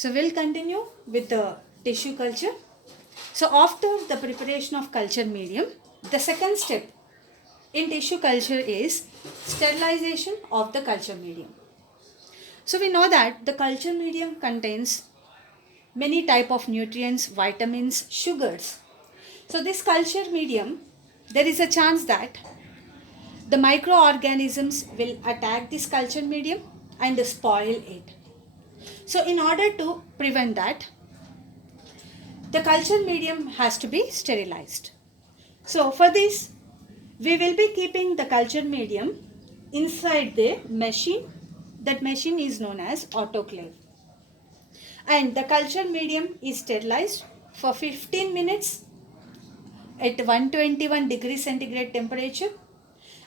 So we'll continue with the tissue culture. So after the preparation of culture medium, the second step in tissue culture is sterilization of the culture medium. So we know that the culture medium contains many type of nutrients, vitamins, sugars. So this culture medium, there is a chance that the microorganisms will attack this culture medium and spoil it. So in order to prevent that, the culture medium has to be sterilized. So for this, we will be keeping the culture medium inside the machine. That machine is known as autoclave. And the culture medium is sterilized for 15 minutes at 121 degrees centigrade temperature,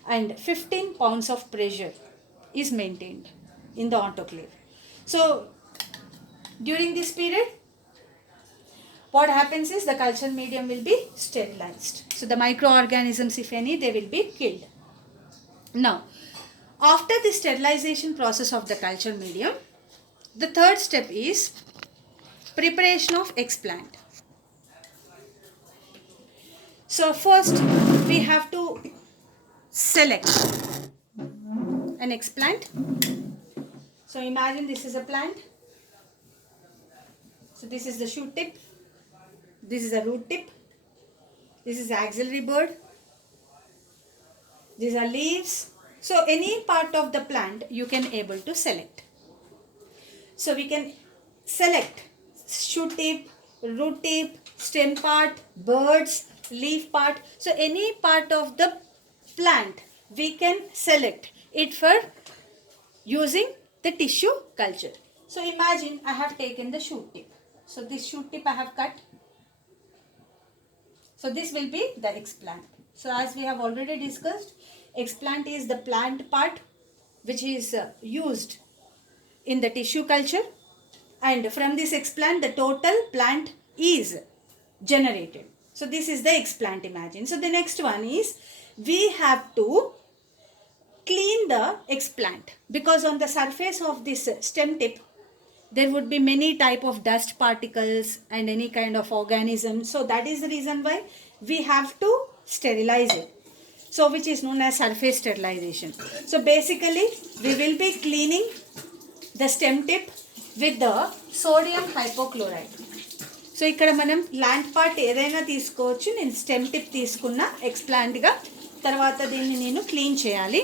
and 15 pounds of pressure is maintained in the autoclave. So during this period, what happens is the culture medium will be sterilized. So the microorganisms, if any, they will be killed. Now, after the sterilization process of the culture medium, the third step is preparation of explant. So first we have to select an explant. So imagine this is a plant. So this is the shoot tip. This is a root tip. This is axillary bud. These are leaves. So any part of the plant you can able to select. So we can select shoot tip, root tip, stem part, buds, leaf part. So any part of the plant we can select it for using the tissue culture. So imagine I have taken the shoot tip. So this shoot tip I have cut. So this will be the explant. So as we have already discussed, explant is the plant part which is used in the tissue culture, and from this explant the total plant is generated. So this is the explant, imagine. So the next one is we have to clean the explant, because on the surface of this stem tip there would be many type of dust particles and any kind of organism. So that is the reason why we have to sterilize it. So which is known as surface sterilization. So basically we will be cleaning the stem tip with the sodium hypochlorite. So ikkada manam plant part edaina teesukochu. Nenu stem tip teeskunna explant ga, tarvata deenni nenu clean cheyali,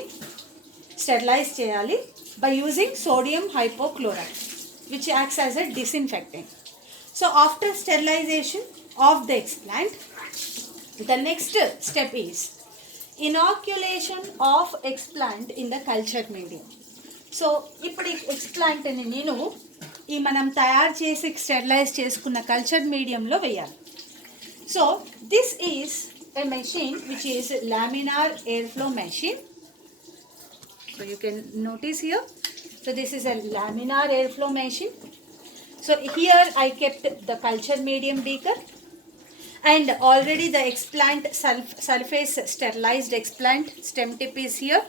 sterilize cheyali by using sodium hypochlorite, which acts as a disinfectant. So after sterilization of the explant, the next step is inoculation of explant in the culture medium. So ఇప్పుడు ఎక్స్ప్లాంట్ని నేను ఈ మనం తయారు చేసి sterilise చేసుకున్న culture మీడియంలో వేయాలి. So this is a machine which is laminar air flow machine. So you can notice here. So this is a laminar air flow machine. So here I kept the culture medium beaker, and already the explant surface sterilized explant stem tip is here.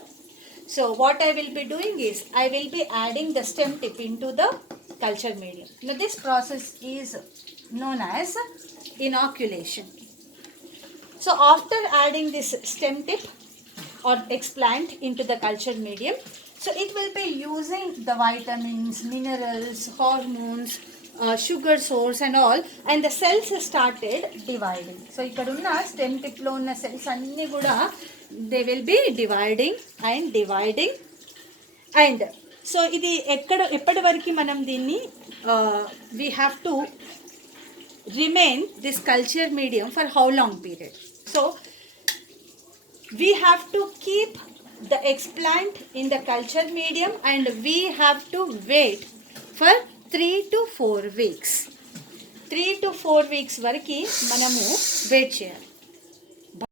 So what I will be doing is I will be adding the stem tip into the culture medium. Now this process is known as inoculation. So after adding this stem tip or explant into the culture medium, so it will be using the vitamins, minerals, hormones, sugar source and all, and the cells started dividing. So ikkada unna stem tip lo unna cells anni kuda they will be dividing and so idi ekkada eppadi variki manam deenni we have to remain this culture medium for how long period. So we have to keep the explant in the culture medium and we have to wait for 3 to 4 weeks. 3 to 4 weeks వరకు మనము wait చేయాలి.